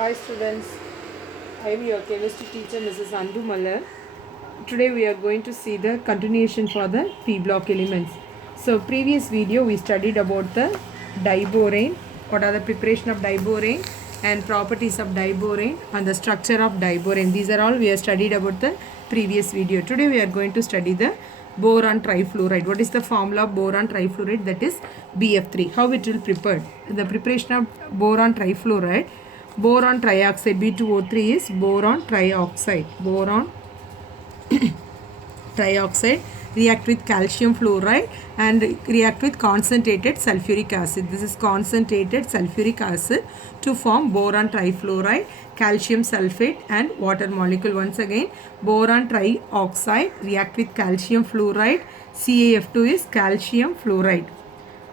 Hi students, I am your chemistry teacher Mrs. Andu Mallar. Today we are going to see the continuation for the P block elements. So previous video we studied about the diborane, what are the preparation of diborane and properties of diborane and the structure of diborane. These are all we have studied about the previous video. Today we are going to study the boron trifluoride. What is the formula of boron trifluoride? That is BF3. How it will prepared? The preparation of boron trifluoride, boron trioxide B2O3 is boron trioxide. Boron trioxide react with calcium fluoride and react with concentrated sulfuric acid. This is concentrated sulfuric acid to form boron trifluoride, calcium sulfate and water molecule. Once again, boron trioxide react with calcium fluoride. CaF2 is calcium fluoride.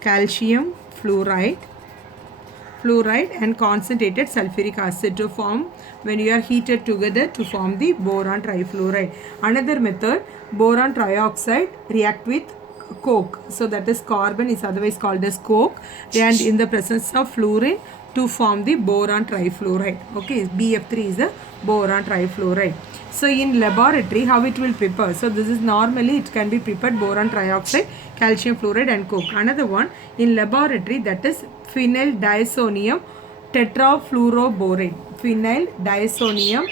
Calcium fluoride and concentrated sulfuric acid to form when you are heated together to form the boron trifluoride. Another method, boron trioxide react with coke. So that is carbon is otherwise called as coke and in the presence of fluorine to form the boron trifluoride. Okay, BF3 is the boron trifluoride. So in laboratory, how it will prepare? So this is normally it can be prepared boron trioxide, calcium fluoride and coke. Another one in laboratory, that is phenyl diazonium tetrafluoroborate. Phenyl diazonium.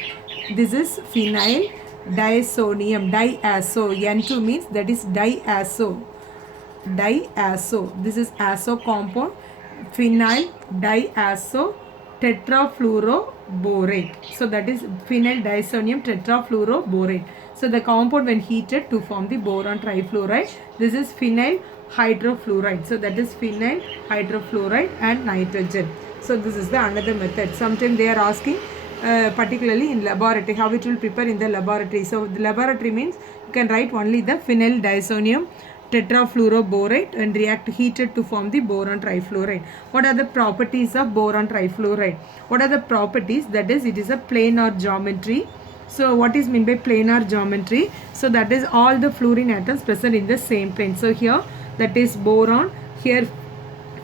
This is phenyl diazonium. Diazo. N2 means that is diazo. Diazo. This is azo compound. Phenyl diazo tetrafluoroborate. So that is phenyl diazonium tetrafluoroborate. So the compound when heated to form the boron trifluoride. This is phenyl hydrofluoride. So that is phenyl hydrofluoride and nitrogen. So this is the another method. Sometimes they are asking particularly in laboratory how it will prepare in the laboratory. So the laboratory means you can write only the phenyl diazonium tetrafluoroborate and react heated to form the boron trifluoride. What are the properties of boron trifluoride? What are the properties? That is, it is a planar geometry. So what is meant by planar geometry? So that is all the fluorine atoms present in the same plane. So here that is boron, here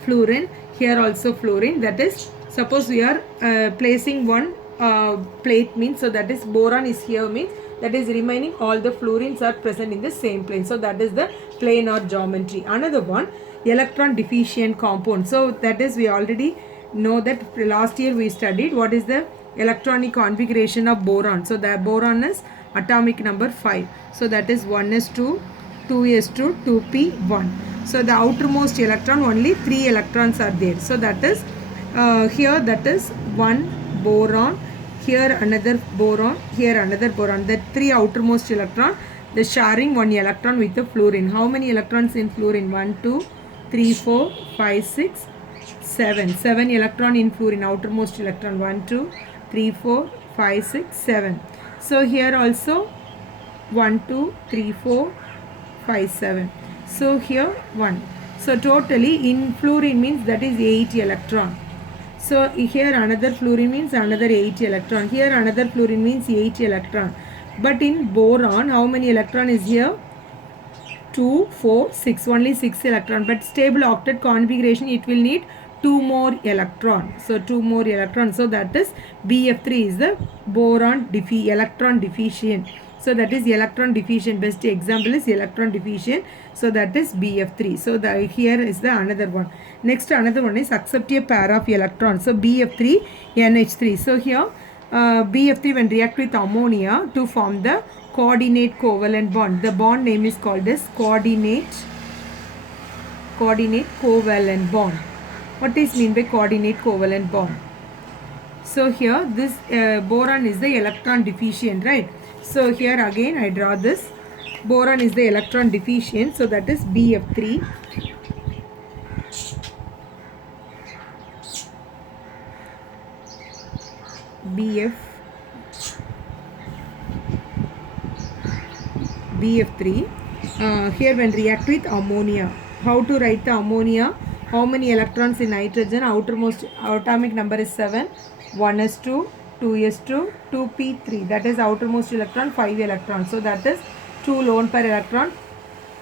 fluorine, here also fluorine. That is, suppose we are placing one plate means, so that is boron is here means that is remaining all the fluorines are present in the same plane. So that is the planar geometry. Another one, electron deficient compound. So that is, we already know that last year we studied what is the electronic configuration of boron. So the boron is atomic number 5. So that is 1s2, 2s2, 2p1. So the outermost electron, only 3 electrons are there. So that is here that is one boron, here another boron, here another boron. The 3 outermost electron, the sharing 1 electron with the fluorine. How many electrons in fluorine? 1, 2, 3, 4, 5, 6, 7. 7 electron in fluorine, outermost electron. 1, 2, 3, 4, 5, 6, 7. So here also 1, 2, 3, 4, 5, 7. So here 1. So totally in fluorine means that is 8 electron. So here another fluorine means another 8 electron. Here another fluorine means 8 electron. But in boron, how many electron is here? 2, 4, 6. Only 6 electron. But stable octet configuration, it will need 2 more electron. So 2 more electron. So that is BF3 is the boron electron deficient. So that is electron deficient. Best example is electron deficient. So that is BF3. So here is the another one. Next another one is accept a pair of electrons. So BF3 NH3. So here BF3 when react with ammonia to form the coordinate covalent bond. The bond name is called as coordinate covalent bond. What is mean by coordinate covalent bond? So here this boron is the electron deficient, right? So here again I draw this. Boron is the electron deficient. So that is BF3. BF3. Here when react with ammonia. How to write the ammonia? How many electrons in nitrogen? Outermost atomic number is 7. 1s2, 2s2, 2p3. That is outermost electron, 5 electrons. So that is 2 lone pair electron.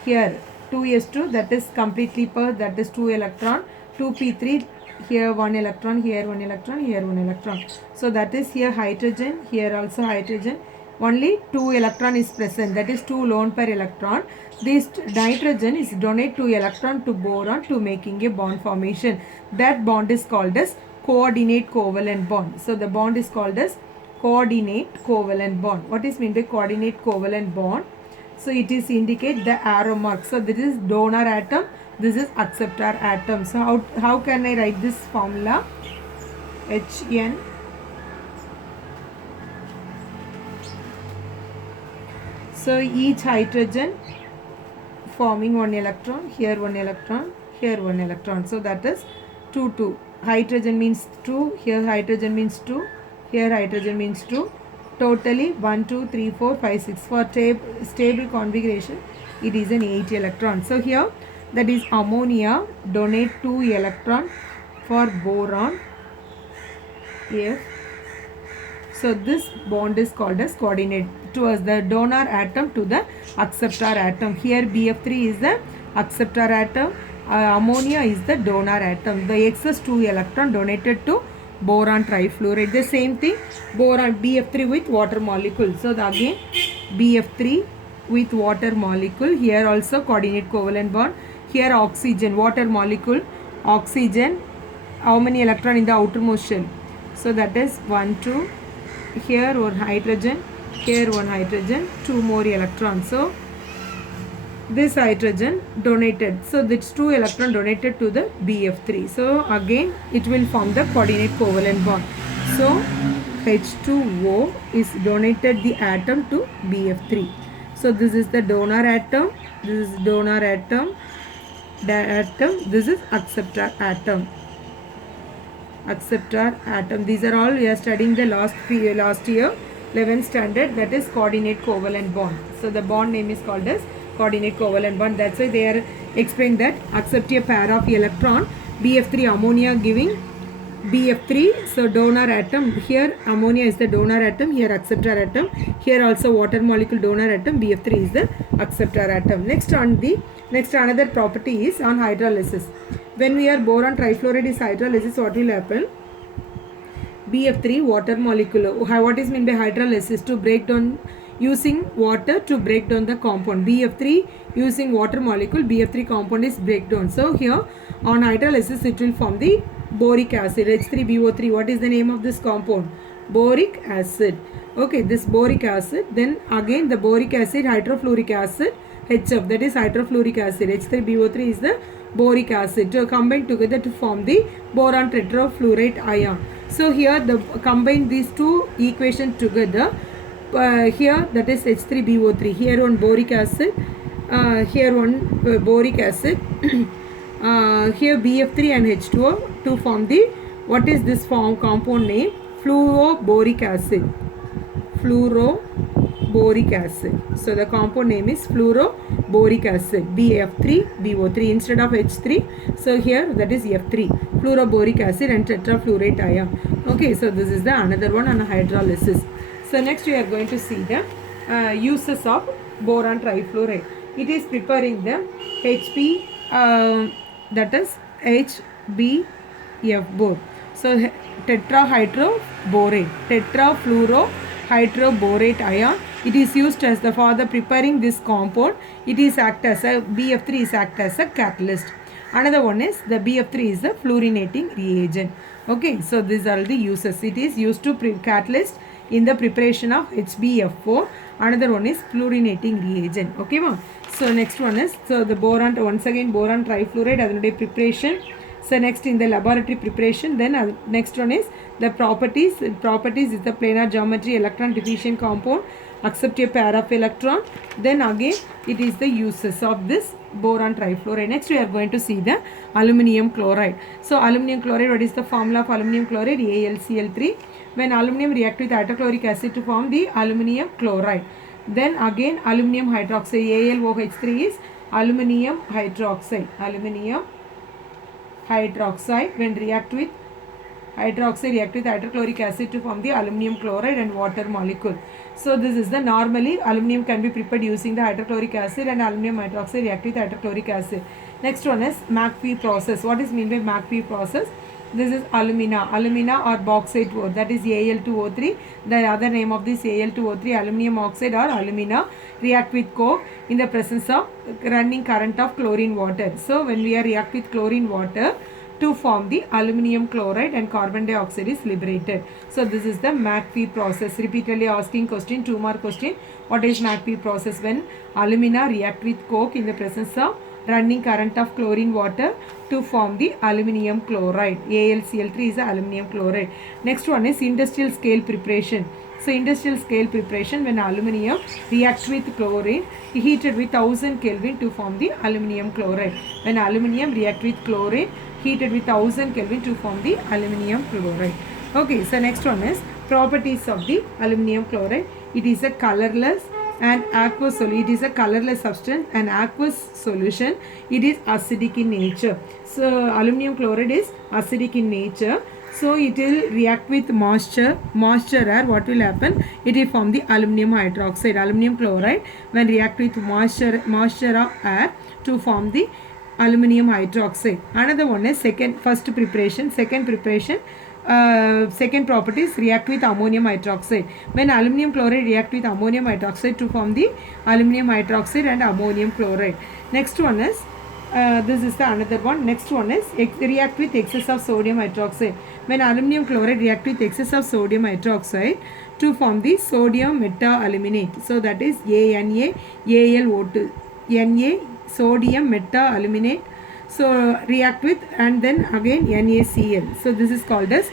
Here 2s2, that is completely per, that is 2 electron. 2p3, here 1 electron, here 1 electron, here 1 electron. So that is here hydrogen, here also hydrogen. Only 2 electron is present, that is 2 lone pair electron. This nitrogen is donate 2 electron to boron to making a bond formation. That bond is called as coordinate covalent bond. So the bond is called as coordinate covalent bond. What is meant by coordinate covalent bond? So it is indicate the arrow mark. So this is donor atom, this is acceptor atom. So how can I write this formula? HN. So each hydrogen forming 1 electron, here 1 electron, here 1 electron. So that is 2, 2. Hydrogen means 2, here hydrogen means 2, here hydrogen means 2. Totally 1, 2, 3, 4, 5, 6. For stable configuration, it is an 8 electron. So here, that is ammonia, donate 2 electron for boron, F. So this bond is called as coordinate towards the donor atom to the acceptor atom. Here BF3 is the acceptor atom, ammonia is the donor atom. The excess 2 electron donated to boron trifluoride. The same thing, boron BF3 with water molecule. So again BF3 with water molecule. Here also coordinate covalent bond. Here oxygen, water molecule, oxygen. How many electron in the outermost shell? So that is 1, 2. Here one hydrogen, here one hydrogen, 2 more electrons. So this hydrogen donated, so this 2 electron donated to the BF3. So again it will form the coordinate covalent bond. So H2O is donated the atom to BF3. So this is the donor atom, this is donor atom, this is acceptor atom. Acceptor atom. These are all we are studying the last year 11th standard, that is coordinate covalent bond. So the bond name is called as coordinate covalent bond. That's why they are explained that accept a pair of electron, BF3 ammonia giving BF3, so donor atom. Here ammonia is the donor atom, here acceptor atom, here also water molecule donor atom, BF3 is the acceptor atom. Next another property is on hydrolysis. When we are boron trifluoride is hydrolysis, what will happen? BF3 water molecule. What is meant by hydrolysis? To break down using water to break down the compound. BF3 using water molecule, BF3 compound is breakdown. So here on hydrolysis it will form the boric acid, H3BO3. What is the name of this compound? Boric acid. Okay, this boric acid. Then again the boric acid, hydrofluoric acid, HF, that is hydrofluoric acid. H3BO3 is the boric acid to combine together to form the boron tetrafluoride ion. So here the combine these two equations together. Here that is H3BO3. Here one boric acid. Here one boric acid. Here BF3 and H2O to form the, what is this form compound name? Fluoroboric acid. Fluoroboric acid. So the compound name is fluoroboric acid, BF3BO3 instead of H3. So here that is F3, fluoroboric acid and tetrafluoride ion. Okay, so this is the another one on hydrolysis. So next we are going to see the uses of boron trifluoride. It is preparing the HP, that is HBF board. So tetrahydroborate, tetrafluorohydroborate ion. It is used as for the preparing this compound. It is act as a BF3 is act as a catalyst. Another one is the BF3 is the fluorinating reagent. Okay, so these are the uses. It is used to catalyst in the preparation of HBF4. Another one is fluorinating reagent. Okay, ma'am. So next one is, so the boron, once again boron trifluoride adunde preparation. So next in the laboratory preparation, then next one is the properties. Properties is the planar geometry, electron deficient compound, accept a pair of electron. Then again it is the uses of this boron trifluoride. Next we are going to see the aluminum chloride. So aluminum chloride, what is the formula of aluminum chloride? AlCl3. When aluminum react with hydrochloric acid to form the aluminum chloride. Then again aluminum hydroxide, AlOH3 is aluminum hydroxide. Aluminum hydroxide when react with hydroxide react with hydrochloric acid to form the aluminum chloride and water molecule. So this is the normally aluminum can be prepared using the hydrochloric acid and aluminum hydroxide react with hydrochloric acid. Next one is McPhee process. What is mean by McPhee process? This is alumina or bauxite ore, that is Al2O3. The other name of this Al2O3, aluminum oxide or alumina, react with coke in the presence of running current of chlorine water. So when we are react with chlorine water to form the aluminum chloride and carbon dioxide is liberated. So this is the McPhee process. Repeatedly asking question, 2 mark question. What is McPhee process? When alumina react with coke in the presence of running current of chlorine water to form the aluminum chloride. AlCl3 is the aluminum chloride. Next one is industrial scale preparation. So industrial scale preparation, when aluminum reacts with chlorine heated with 1000 Kelvin to form the aluminum chloride. When aluminum react with chlorine heated with 1000 Kelvin to form the aluminum chloride. Okay, so next one is properties of the aluminum chloride. It is a colorless and aqueous solution. It is a colorless substance and aqueous solution. It is acidic in nature. So aluminum chloride is acidic in nature. So it will react with moisture air. What will happen? It will form the aluminum hydroxide. Aluminum chloride when react with moisture of air to form the aluminum hydroxide. Another one is first preparation. Second property is react with ammonium hydroxide. When aluminum chloride react with ammonium hydroxide to form the aluminum hydroxide and ammonium chloride. Next one is this is the another one. Next one is react with excess of sodium hydroxide. When aluminum chloride react with excess of sodium hydroxide to form the sodium meta-aluminate. So that is NaAlO2. Na sodium meta-aluminate. So react with and then again NaCl. So this is called as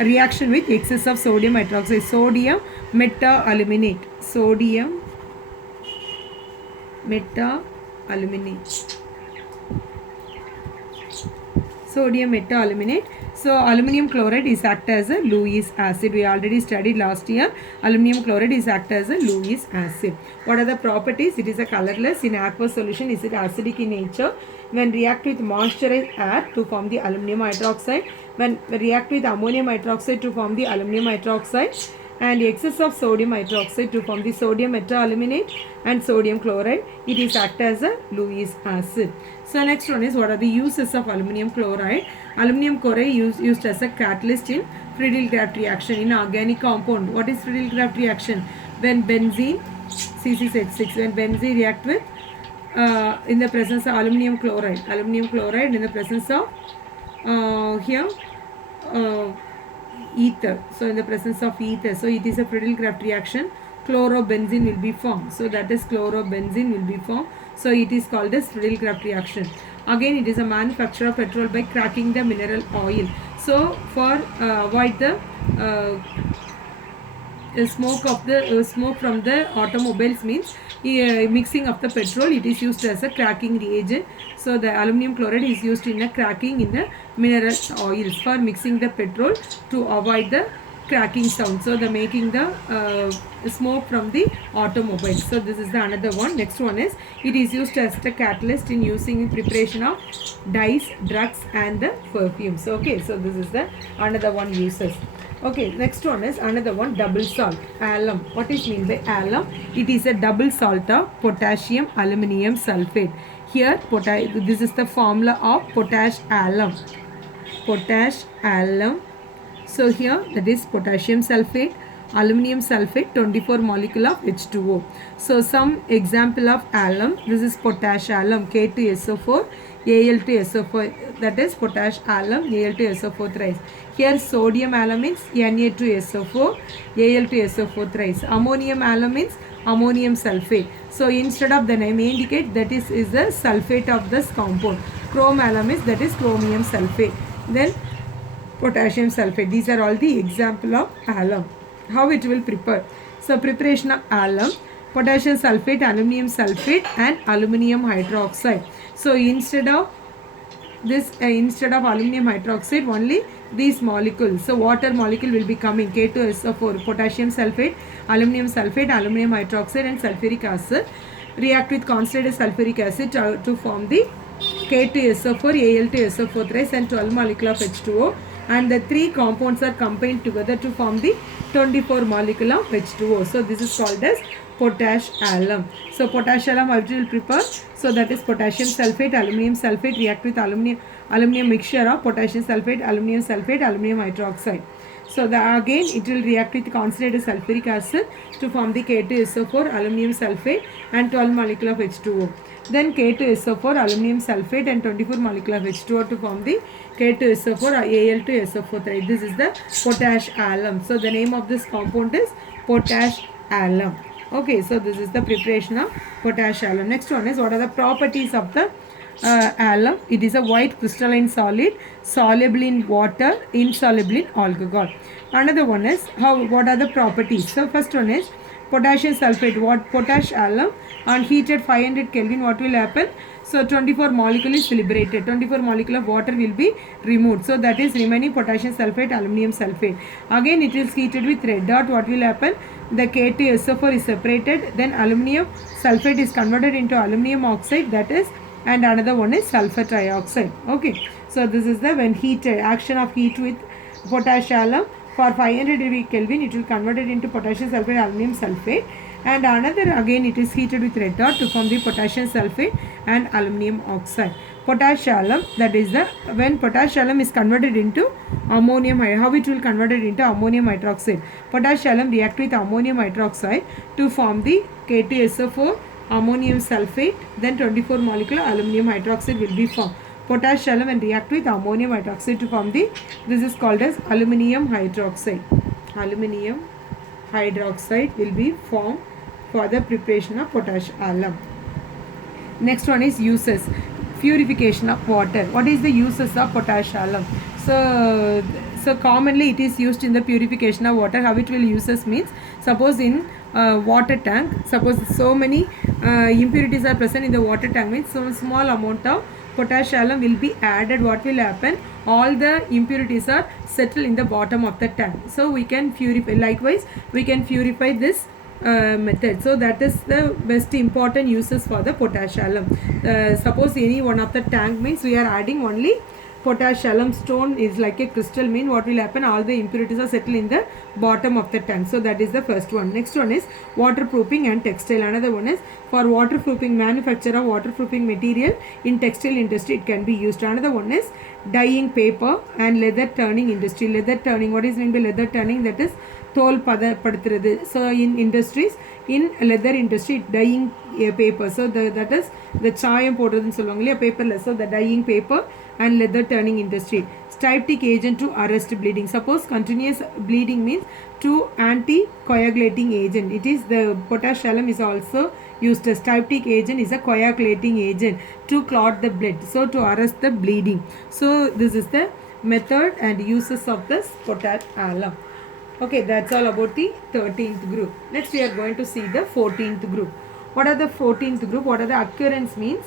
reaction with excess of sodium hydroxide. Sodium meta-aluminate. Sodium meta-aluminate. Sodium meta-aluminate. So aluminum chloride is act as a Lewis acid. We already studied last year. Aluminum chloride is act as a Lewis acid. What are the properties? It is a colorless in aqueous solution. Is it acidic in nature? When react with moisturized air to form the aluminum hydroxide. When react with ammonium hydroxide to form the aluminum hydroxide. And excess of sodium hydroxide to form the sodium meta-aluminate and sodium chloride. It is act as a Lewis acid. So next one is what are the uses of aluminum chloride? Aluminum chloride used as a catalyst in Friedel-Crafts reaction in organic compound. What is Friedel-Crafts reaction? When benzene CCH6, when benzene react with in the presence of aluminum chloride in the presence of ether. So in the presence of ether, so it is a Friedel-Crafts reaction. Chlorobenzene will be formed. So that is chlorobenzene will be formed. So it is called as Friedel-Crafts reaction. Again, it is a manufacture of petrol by cracking the mineral oil. So for avoid the smoke from the automobiles means mixing of the petrol, it is used as a cracking reagent. So the aluminum chloride is used in a cracking in the mineral oils for mixing the petrol to avoid the cracking sound. So the making the smoke from the automobile. So this is the another one. Next one is it is used as the catalyst in using in preparation of dyes, drugs and the perfumes. Okay, so this is the another one uses. Okay, next one is another one, double salt, alum. What is mean by alum? It is a double salt of potassium aluminum sulfate. Here this is the formula of potash alum. Potash alum. So here that is potassium sulfate, aluminum sulfate, 24 molecule of H2O. So some example of alum, this is potash alum, K2SO4, Al2SO4, that is potash alum, Al2SO4 thrice. Here sodium alum means Na2SO4, Al2SO4 thrice. Ammonium alum means ammonium sulfate. So instead of the name indicate that is the sulfate of this compound. Chrome alum is that is chromium sulfate. Then potassium sulfate. These are all the example of alum. How it will prepare? So preparation of alum, potassium sulfate, aluminum sulfate and aluminum hydroxide. So instead of this instead of aluminum hydroxide only these molecules. So water molecule will be coming, K2SO4, potassium sulfate, aluminum hydroxide and sulfuric acid react with concentrated sulfuric acid to form the K2SO4, Al2SO4 thrice and 12 molecule of H2O. and the three compounds are combined together to form the 24 molecule of H2O. So this is called as potash alum. So potash alum how it will prepare? So that is potassium sulfate, aluminum sulfate react with aluminum mixture of potassium sulfate, aluminum hydroxide. So again it will react with concentrated sulfuric acid to form the K2SO4 aluminum sulfate and 12 molecule of H2O. Then K2SO4 aluminum sulfate and 24 molecule of H2O to form the K2SO4 Al2SO4. This is the potash alum. So the name of this compound is potash alum. Okay, so this is the preparation of potash alum. Next one is what are the properties of the alum. It is a white crystalline solid, soluble in water, insoluble in alcohol. Another one is what are the properties. So first one is potassium sulfate. What potash alum on heated 500 Kelvin, what will happen? So 24 molecule is liberated. 24 molecule of water will be removed. So that is remaining potassium sulfate, aluminum sulfate. Again it is heated with red dot. What will happen? The K2SO4 is separated. Then aluminum sulfate is converted into aluminum oxide, that is, and another one is sulfur trioxide. Okay, so this is the when heated action of heat with potash alum for 500 degree Kelvin, it will convert it into potassium sulfate, aluminum sulfate, and another again it is heated with red dot to form the potassium sulfate and aluminum oxide. Potash alum, that is the when potash alum is converted into ammonium, how it will convert it into ammonium hydroxide. Potash alum react with ammonium hydroxide to form the K2SO4 ammonium sulfate, then 24 molecule aluminum hydroxide will be formed. Potash alum and react with ammonium hydroxide to form the, this is called as aluminum hydroxide. Aluminum hydroxide will be formed for the preparation of potash alum. Next one is uses. Purification of water. What is the uses of potash alum? So commonly it is used in the purification of water. How it will uses means, suppose in water tank, suppose so many impurities are present in the water tank, means some small amount of potash alum will be added. What will happen? All the impurities are settled in the bottom of the tank. So we can purify. Likewise, we can purify this method. So that is the best important uses for the potash alum. Suppose any one of the tank, means we are adding only potash alum stone is like a crystal, mean what will happen? All the impurities are settled in the bottom of the tank. So that is the first one. Next one is waterproofing and textile. Another one is for waterproofing, manufacture of waterproofing material in textile industry it can be used. Another one is dyeing paper and leather turning industry. Leather turning, what is meant by leather turning? That is தோல் பதப்படுத்துறது. So in industries, in leather industry, dyeing paper. So that is the சாயம் போடுறதுன்னு சொல்லுவாங்க இல்லையா பேப்பர்ல. So the dyeing paper and leather turning industry. Styptic agent to arrest bleeding. Suppose continuous bleeding means to anti-coagulating agent. It is the potash alum is also used as styptic agent, is a coagulating agent to clot the blood. So to arrest the bleeding. So this is the method and uses of this potash alum. Okay, that's all about the 13th group. Next we are going to see the 14th group. What are the 14th group? What are the occurrence means?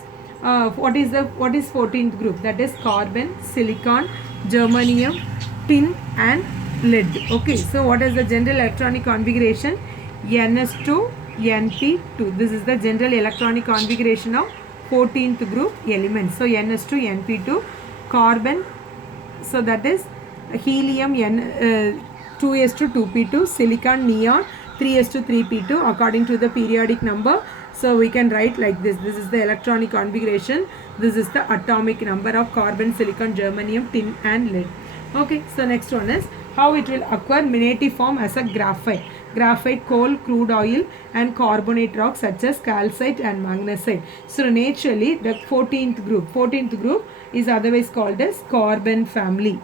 What is 14th group? That is carbon, silicon, germanium, tin and lead. Okay, so what is the general electronic configuration? Ns2 Np2. This is the general electronic configuration of 14th group elements. So Ns2 Np2, carbon, so that is helium 2s2 2p2, silicon, neon 3s2 3p2 according to the periodic number. So we can write like this. This is the electronic configuration. This is the atomic number of carbon, silicon, germanium, tin and lead. Okay, so next one is how it will occur native form as a graphite. Graphite, coal, crude oil and carbonate rocks such as calcite and magnesite. So naturally the 14th group is otherwise called as carbon family.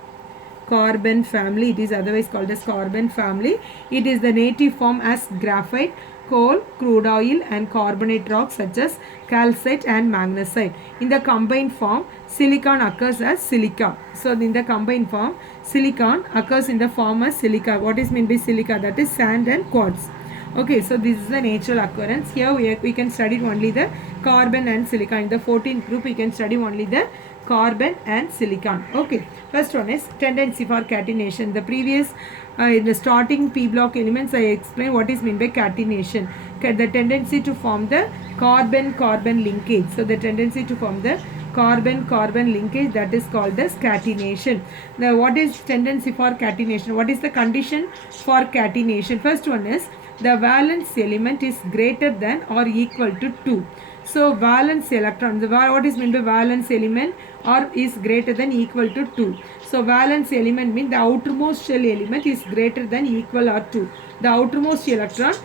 Carbon family, it is otherwise called as carbon family. It is the native form as graphite, coal, crude oil and carbonate rocks such as calcite and magnesite. In the combined form, silicon occurs as silica. So in the combined form, silicon occurs in the form as silica. What is meant by silica? That is sand and quartz. Okay, so this is the natural occurrence. Here we can study only the carbon and silicon. In the 14th group, we can study only the carbon and silicon. Okay, first one is tendency for catenation. The previous in the starting p block elements I explained what is meant by catenation. The tendency to form the carbon linkage. So the tendency to form the carbon-carbon linkage, that is called as catenation. Now what is tendency for catenation? What is the condition for catenation? First one is the valence element is greater than or equal to 2. So valence electron, what is meant by valence element? Or is greater than equal to 2. So valence element means the outermost shell element is greater than equal or 2. The outermost electron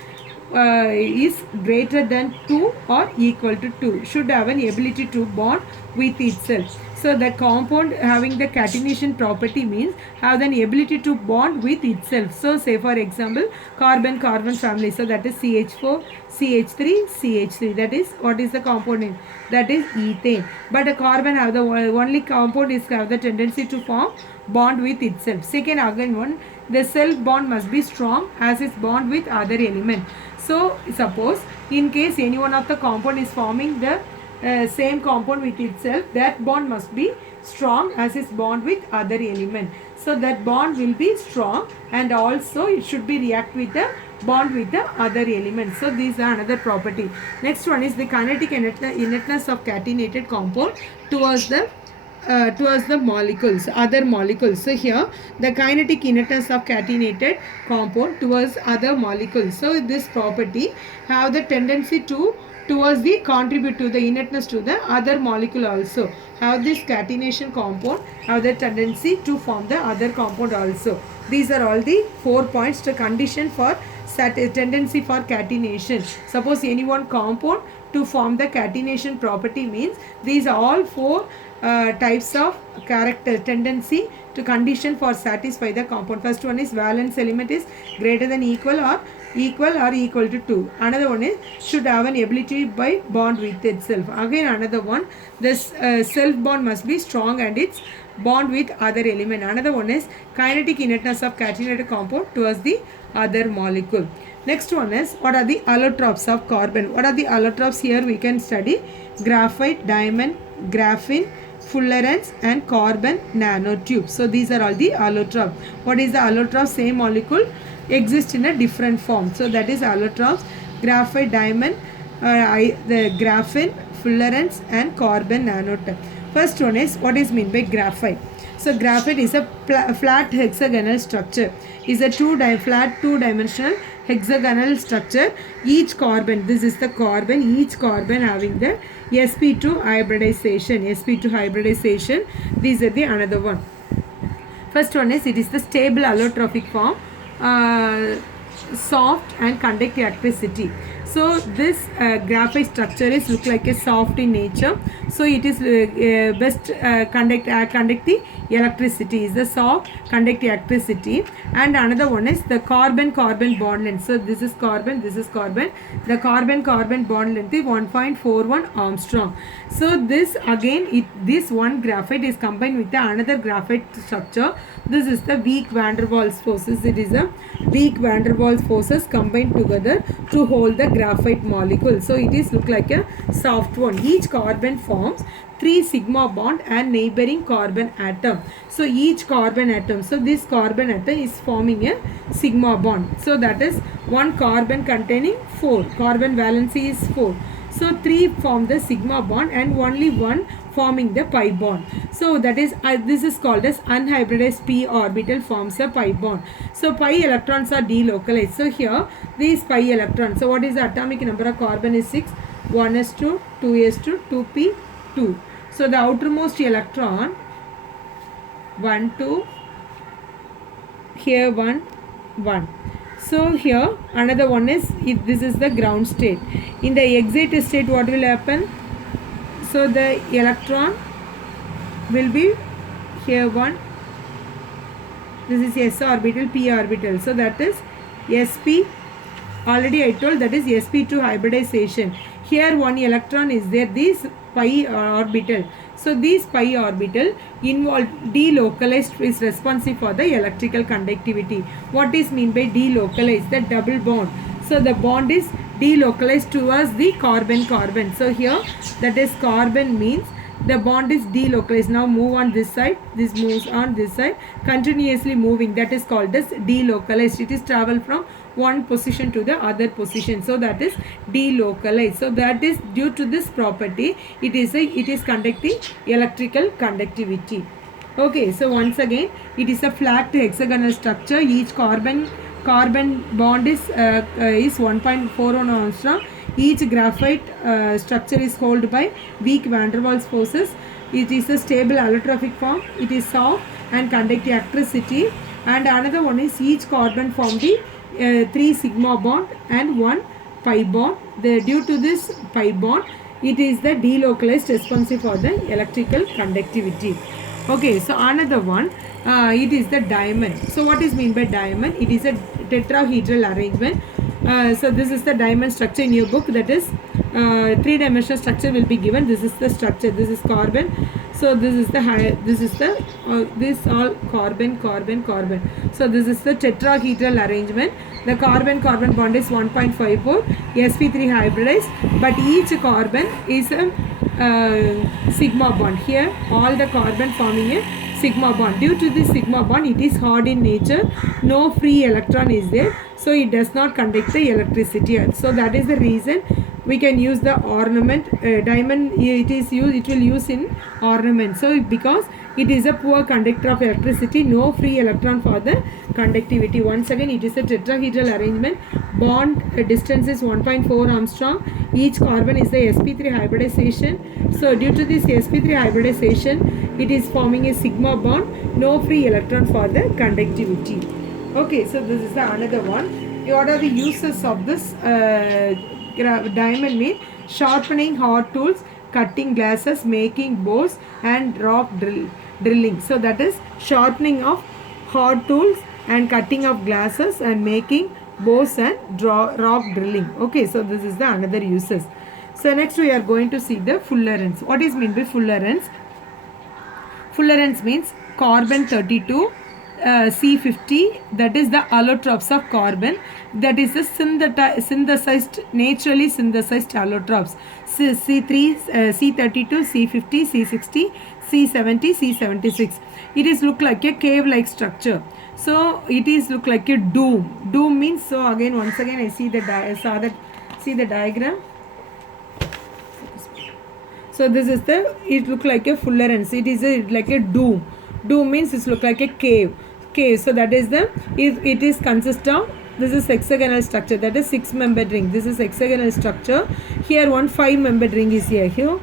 is greater than 2 or equal to 2, should have an ability to bond with itself. So the compound having the catenation property means have an ability to bond with itself. So say for example carbon-carbon family, so that is CH4, CH3, CH3, that is what is the compound name? That is ethane. But a carbon have the only compound is have the tendency to form bond with itself. Second again one, the self bond must be strong as its bond with other element. So suppose in case any one of the compound is forming the same compound with itself, that bond must be strong as its bond with other element. So that bond will be strong and also it should be react with the bond with the other element. So these are another property. Next one is the kinetic inertness of catenated compound towards the molecules, other molecules. So here the kinetic inertness of catenated compound towards other molecules. So this property have the tendency to towards the contribute to the inertness to the other molecule also. Have this catenation compound have the tendency to form the other compound also. These are all the 4 points to condition for tendency for catenation. Suppose any one compound to form the catenation property means these are all 4 types of character tendency to condition for satisfy the compound. First one is valence element is greater than equal or equal to 2. Another one is should have an ability by bond with itself. Again another one, this self bond must be strong and its bond with other element. Another one is kinetic inertness of catenated compound towards the other molecule. Next one is what are the allotropes of carbon. What are the allotropes? Here we can study graphite, diamond, graphene, fullerenes and carbon nanotubes. So these are all the allotropes. What is the allotrope? Same molecule exist in a different form. So that is allotropes, graphite, diamond, the graphene, fullerenes and carbon nanotube. First one is what is meant by graphite. So graphite is a flat hexagonal structure. Is a flat two-dimensional hexagonal structure. Each carbon, this is the carbon, each carbon having the sp2 hybridization. sp2 hybridization. These are the another one. First one is it is the stable allotropic form, soft and conduct electricity. So this graphite structure is look like a soft in nature. So it is best conduct the electricity. Is the soft conduct electricity. And another one is the carbon-carbon bond length. So this is carbon, this is carbon. The carbon-carbon bond length is 1.41 Armstrong. So this again, this one graphite is combined with the another graphite structure. This is the weak van der Waals forces. It is a weak van der Waals forces combined together to hold the graphite molecule. So it is look like a soft one. Each carbon forms 3 sigma bond and neighboring carbon atom. So each carbon atom, so this carbon atom is forming a sigma bond. So that is one carbon containing 4. Carbon valency is 4. So 3 form the sigma bond and only 1 forming the pi bond. So that is this is called as unhybridized p orbital forms a pi bond. So pi electrons are delocalized. So here these pi electrons. So what is the atomic number of carbon is 6. 1s2, 2s2, 2p, 2. So the outermost electron 1, 2, here 1, 1. So here another one is this is the ground state. In the excited state what will happen? So the electron will be here 1. This is s orbital, p orbital. So that is sp. Already I told that is sp2 hybridization. Here one electron is there. This pi orbital. So these pi orbital involved delocalized is responsive for the electrical conductivity. What is mean by delocalized? The double bond. So the bond is delocalized towards the carbon-carbon. So here that is carbon means the bond is delocalized. Now move on this side, this moves on this side, continuously moving, that is called as delocalized. It is travel from one position to the other position, so that is delocalized. So that is due to this property, it is conducting electrical conductivity. Okay, so once again, it is a flat hexagonal structure. Each carbon bond is 1.41 Armstrong. Each graphite structure is held by weak van der Waals forces. It is a stable allotropic form. It is soft and conduct electricity. And another one is each carbon form the 3 sigma bond and 1 pi bond. Due to this pi bond, it is the delocalized responsive for the electrical conductivity. Okay, so another one, it is the diamond. So what is mean by diamond? It is a tetrahedral arrangement. So this is the diamond structure in your book, that is 3-dimensional structure will be given. This is the structure, this is carbon. So this is this all carbon. So this is the tetrahedral arrangement. The carbon bond is 1.54 sp3 hybridized, but each carbon is a sigma bond. Here all the carbon forming a sigma bond. Due to this sigma bond, it is hard in nature, no free electron is there, so it does not conduct the electricity. So that is the reason we can use the ornament. Diamond, it will use in ornament. So because it is a poor conductor of electricity, no free electron for the conductivity. Once again, it is a tetrahedral arrangement. Bond distance is 1.4 Armstrong. Each carbon is the sp3 hybridization. So due to this sp3 hybridization, it is forming a sigma bond, no free electron for the conductivity. Okay, so this is the another one. What are the uses of this diamond? Mean sharpening hard tools, cutting glasses, making bows, and rock drilling. So that is sharpening of hard tools and cutting of glasses and making bows and rock drilling. Okay, so this is the another uses. So next we are going to see the fullerens. What is meant by fullerens? Fullerens means carbon 32, C50, that is the allotropes of carbon, that is the naturally synthesized allotropes. C3, C32, C50, C60, C70, C76. It is look like a cave-like structure. So it is look like a dome. Dome means, so again, once again, I see the diagram. So this is it look like a fullerens. It is like a dome. Dome means it look like a cave. So that is it is consist of, this is hexagonal structure, that is 6-membered ring. This is hexagonal structure. Here one 5-membered ring is here.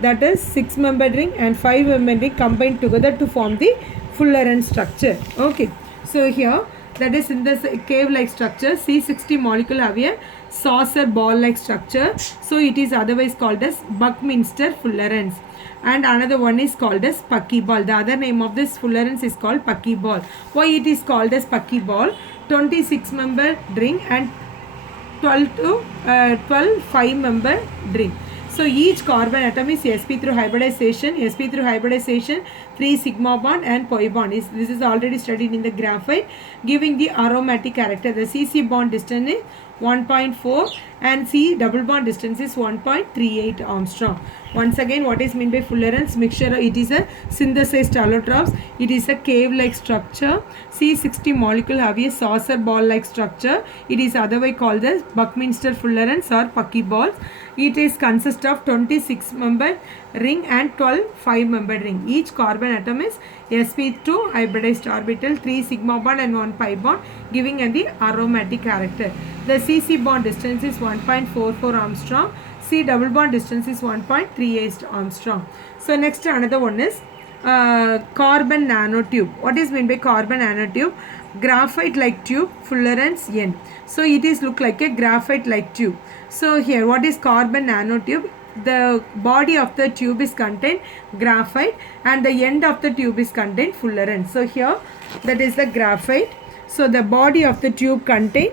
That is 6-membered ring and 5-membered ring combined together to form the fullerene structure. Okay, so here that is in this cave-like structure. C60 molecule have a saucer ball-like structure. So it is otherwise called as Buckminster fullerenes. And another one is called as Buckyball. The other name of this fullerenes is called Buckyball. Why it is called as Buckyball? 26-member ring and 12 5-member ring. So each carbon atom is sp through hybridization. 3 sigma bond and pi bond. This is already studied in the graphite, giving the aromatic character. The CC bond distance is 1.4 and C double bond distance is 1.38 Armstrong. Once again, what is meant by fullerenes? Mixture. It is a synthesized allotropes. It is a cave-like structure. C60 molecule have a saucer ball-like structure. It is otherwise called as Buckminster fullerenes or Buckyballs. It is consist of 26-member ring and 12 5-member ring. Each carbon atom is sp2 hybridized orbital, 3 sigma bond and 1 pi bond, giving the aromatic character. The CC bond distance is 1.44 Armstrong. C double bond distance is 1.38 Armstrong. So next another one is carbon nanotube. What is meant by carbon nanotube? Graphite like tube, fullerenes N. So it is look like a graphite like tube. So here what is carbon nanotube? The body of the tube is contained graphite and the end of the tube is contained fullerene. So here that is the graphite. So the body of the tube contain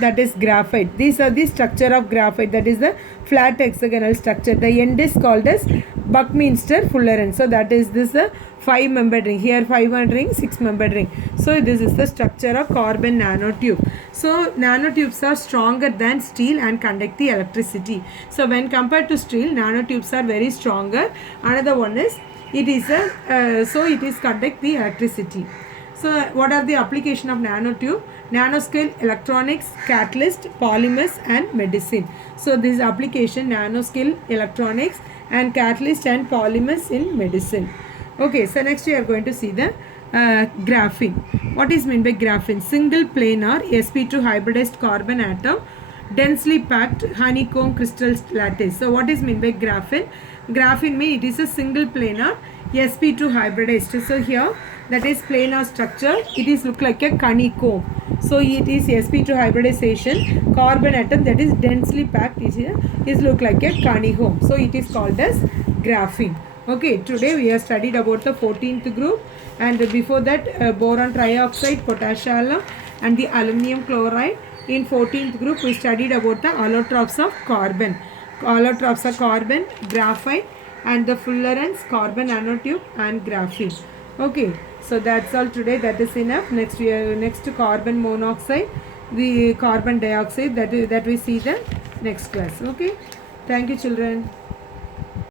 that is graphite. These are the structure of graphite, that is the flat hexagonal structure. The end is called as Buckminster Fullerene. So that is this 5 membered ring. Here 5 membered ring, 6 membered ring. So this is the structure of carbon nanotube. So nanotubes are stronger than steel and conduct the electricity. So when compared to steel, nanotubes are very stronger. Another one is it is conduct the electricity. So what are the application of nanotube? Nanoscale electronics, catalyst, polymers and medicine. So this application nanoscale electronics and catalyst and polymers in medicine. Okay, so next we are going to see the graphene. What is meant by graphene? Single planar sp2 hybridized carbon atom, densely packed honeycomb crystal lattice. So what is meant by graphene? Graphene means it is a single planar sp2 hybridized. So here that is planar structure. It is look like a honeycomb. So it is sp2 hybridization carbon atom that is densely packed. Is look like a honeycomb. So it is called as graphene. Okay, today we have studied about the 14th group, and before that boron trioxide, potassium and the aluminum chloride. In 14th group we studied about the allotropes of carbon. Allotropes of carbon, graphite and the Fullerene's carbon nanotube and graphene. Okay, so that's all today. That is enough. Next to carbon monoxide, the carbon dioxide, that we see the next class. Okay, thank you children.